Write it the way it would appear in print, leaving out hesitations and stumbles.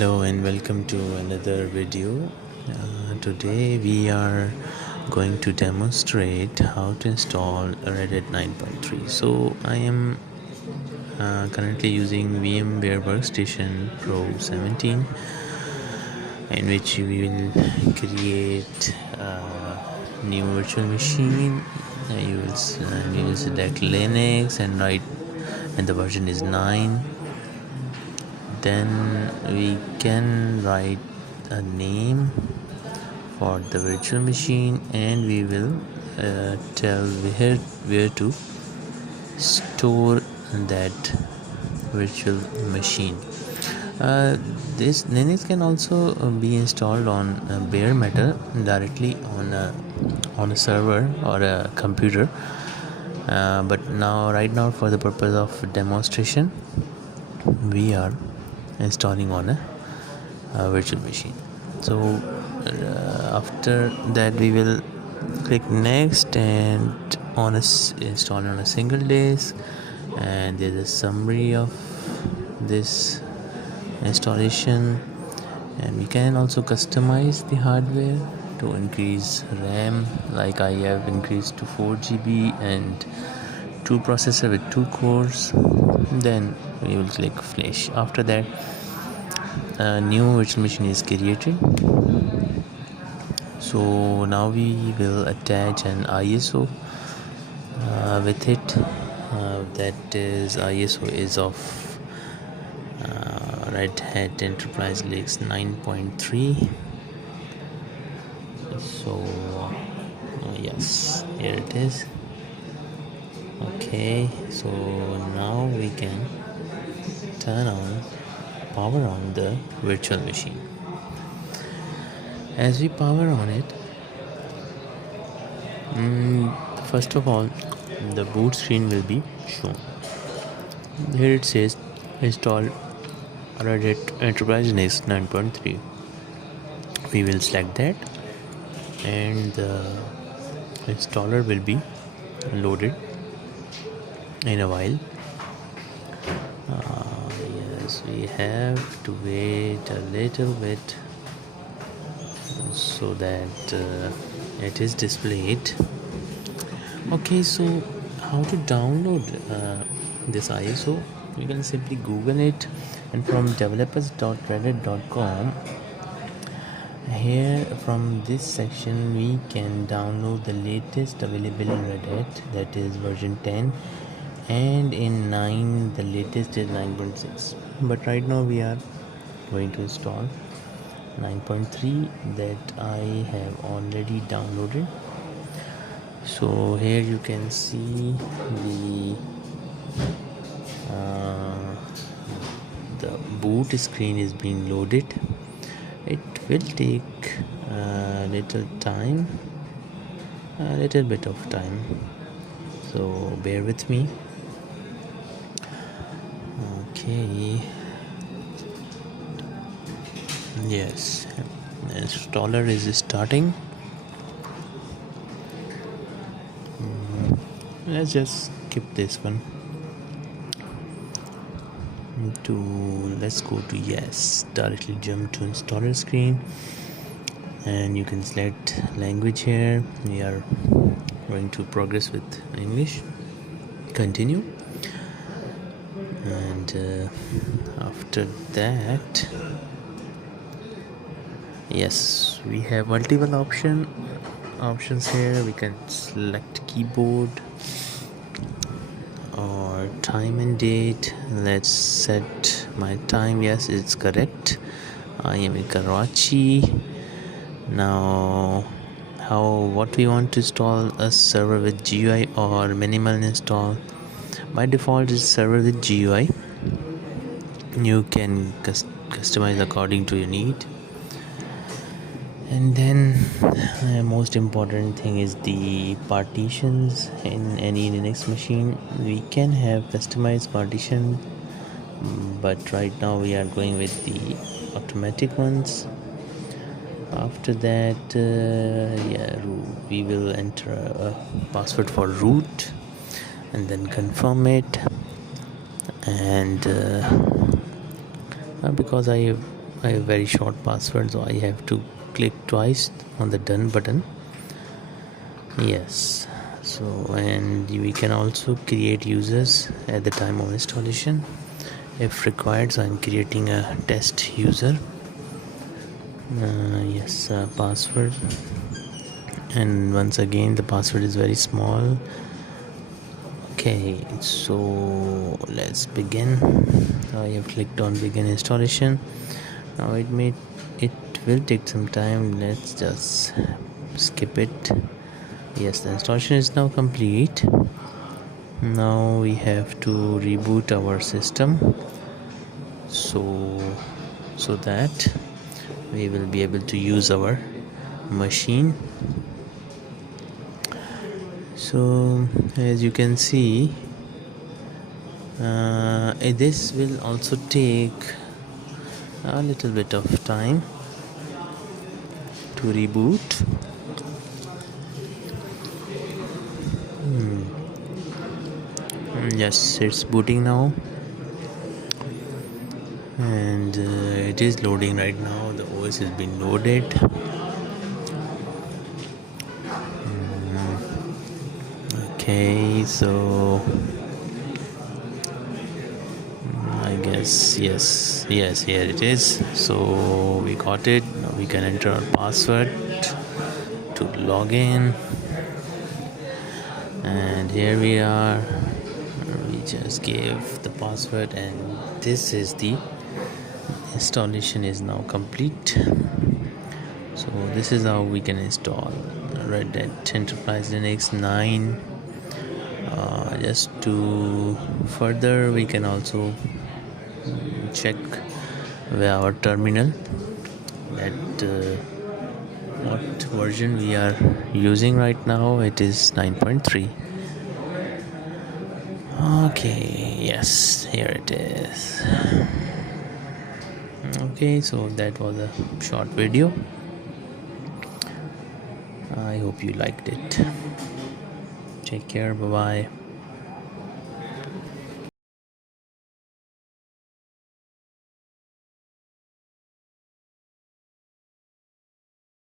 Hello and welcome to another video. Today we are going to demonstrate how to install Red Hat 9.3. So I am currently using VMware Workstation Pro 17, in which we will create a new virtual machine. You will select Linux and the version is 9. Then we can write a name for the virtual machine, and we will tell where to store that virtual machine. This Linux can also be installed on bare metal directly on a server or a computer, but right now for the purpose of demonstration we are installing on a virtual machine. So after that we will click next and install on a single disk, and there's a summary of this installation, and we can also customize the hardware to increase RAM, like I have increased to 4 GB and 2 processor with 2 cores. Then we will click finish. After that a new virtual machine is created. So now we will attach an ISO with it. That is ISO is of Red Hat Enterprise Linux 9.3. So yes, here it is. Okay, so now we can power on the virtual machine. As we power on it, first of all the boot screen will be shown. Here it says install Red Hat Enterprise Linux 9.3. We will select that, and the installer will be loaded in a while. Yes, we have to wait a little bit so that it is displayed. Okay, so how to download this ISO? You can simply Google it, and from developers.redhat.com, here from this section we can download the latest available in Red Hat, that is version 10, and in 9 the latest is 9.6, but right now we are going to install 9.3 that I have already downloaded. So here you can see the boot screen is being loaded. It will take a little bit of time, so bear with me. Okay, yes, the installer is starting. Let's just skip this one. Let's go to yes, directly jump to installer screen, and you can select language here. We are going to progress with English. Continue, and after that, yes, we have multiple options here. We can select keyboard or time and date. Let's set my time. Yes, it's correct. I am in Karachi. Now what we want to install, a server with GUI or minimal install. By default is server with GUI. You can customize according to your need. And then most important thing is the partitions in any Linux machine. We can have customized partition, but right now we are going with the automatic ones. After that we will enter a password for root and then confirm it, and because I a very short password, so I have to click twice on the done button. Yes, so and we can also create users at the time of installation if required. So I'm creating a test user. Yes, password, and once again the password is very small. Okay, so let's begin. I have clicked on begin installation. Now it will take some time. Let's just skip it. Yes, the installation is now complete. Now we have to reboot our system so that we will be able to use our machine. So as you can see, this will also take a little bit of time to reboot. Yes, it's booting now, and it is loading right now. The OS has been loaded. Okay, so I guess yes, here it is. So we got it. Now we can enter our password to log in, and here we are. We just gave the password, and this is the installation is now complete. So this is how we can install Red Hat Enterprise Linux 9. Just to further, we can also check with our terminal that what version we are using right now. It is 9.3. Okay, yes, here it is. Okay, so that was a short video. I hope you liked it. Take care, bye bye.